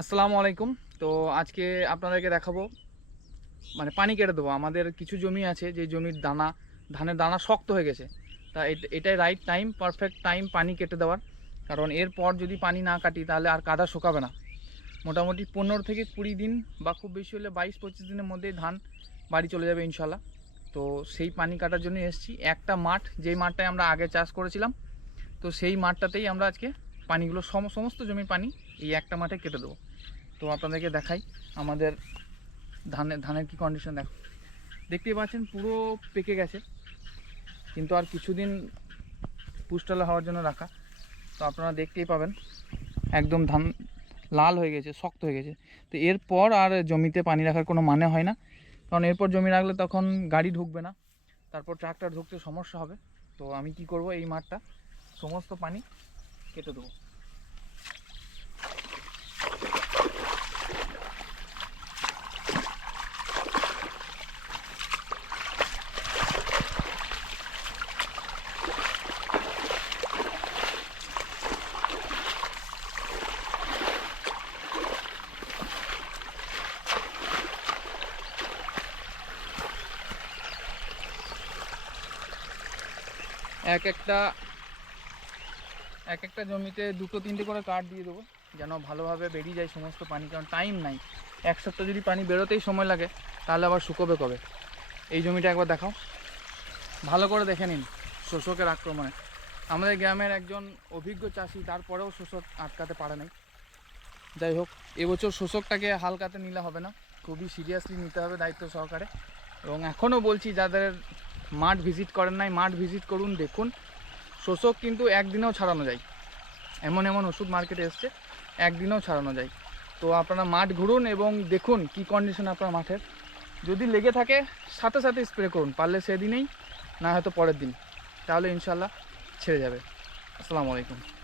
আসসালামু আলাইকুম। তো আজকে আপনাদেরকে দেখাবো মানে পানি কেটে দেবো। আমাদের কিছু জমি আছে, যে জমির দানা, ধানের দানা শক্ত হয়ে গেছে। তা এটাই রাইট টাইম পারফেক্ট টাইম পানি কেটে দেওয়ার। কারণ এরপর যদি পানি না কাটি, তাহলে আর কাদা শুকাবে না। মোটামুটি পনেরো থেকে কুড়ি দিন বা খুব বেশি হলে বাইশ, পঁচিশ দিনের মধ্যেই ধান বাড়ি চলে যাবে ইনশাল্লাহ। তো সেই পানি কাটার জন্য এসেছি। একটা মাঠ, যেই মাঠটায় আমরা আগে চাষ করেছিলাম, তো সেই মাঠটাতেই আমরা আজকে পানিগুলো সম- সমস্ত জমির পানি এই একটা মাঠে কেটে দেবো। তো আপনাদেরকে দেখাই, আমাদের ধানের ধানের কি কন্ডিশন দেখো। দেখতেই পাচ্ছেন পুরো পেকে গেছে, কিন্তু আর কিছুদিন পুষ্টালা হওয়ার জন্য রাখা। তো আপনারা দেখতেই পাবেন, একদম ধান লাল হয়ে গেছে, শক্ত হয়ে গেছে। তো এরপর আর জমিতে পানি রাখার কোনো মানে হয় না। কারণ এরপর জমি রাখলে তখন গাড়ি ঢুকবে না, তারপর ট্রাক্টর ঢুকতে সমস্যা হবে। তো আমি কি করব, এই মাঠটা, সমস্ত পানি কেটে দেবো। এক একটা এক একটা জমিতে দুটো তিনটে করে কাঠ দিয়ে দেবো, যেন ভালোভাবে বেরিয়ে যায় সমস্ত পানি, কারণ টাইম নাই। এক সপ্তাহ যদি পানি বেরোতেই সময় লাগে, তাহলে আবার শুকোবে কবে? এই জমিটা একবার দেখাও। ভালো করে দেখে নিন শোষকের আক্রমণে। আমাদের গ্রামের একজন অভিজ্ঞ চাষি, তারপরেও শোষক আটকাতে পারে নাই। যাই হোক, এবছর শোষকটাকে হালকাতে নিলে হবে না। খুবই সিরিয়াসলি নিতে হবে দায়িত্ব সহকারে। এবং এখনও বলছি, যাদের মাঠ ভিজিট করেন নাই, মাঠ ভিজিট করুন, দেখুন। শোষক কিন্তু একদিনেও ছাড়ানো যায়। এমন এমন ওষুধ মার্কেটে এসছে, একদিনেও ছাড়ানো যায়। তো আপনারা মাঠ ঘুরুন এবং দেখুন কি কন্ডিশন আপনার মাঠের। যদি লেগে থাকে, সাথে সাথে স্প্রে করুন, পারলে সেদিনেই, না হয়তো পরের দিন। তাহলে ইনশাল্লাহ ছেড়ে যাবে। আসসালামু আলাইকুম।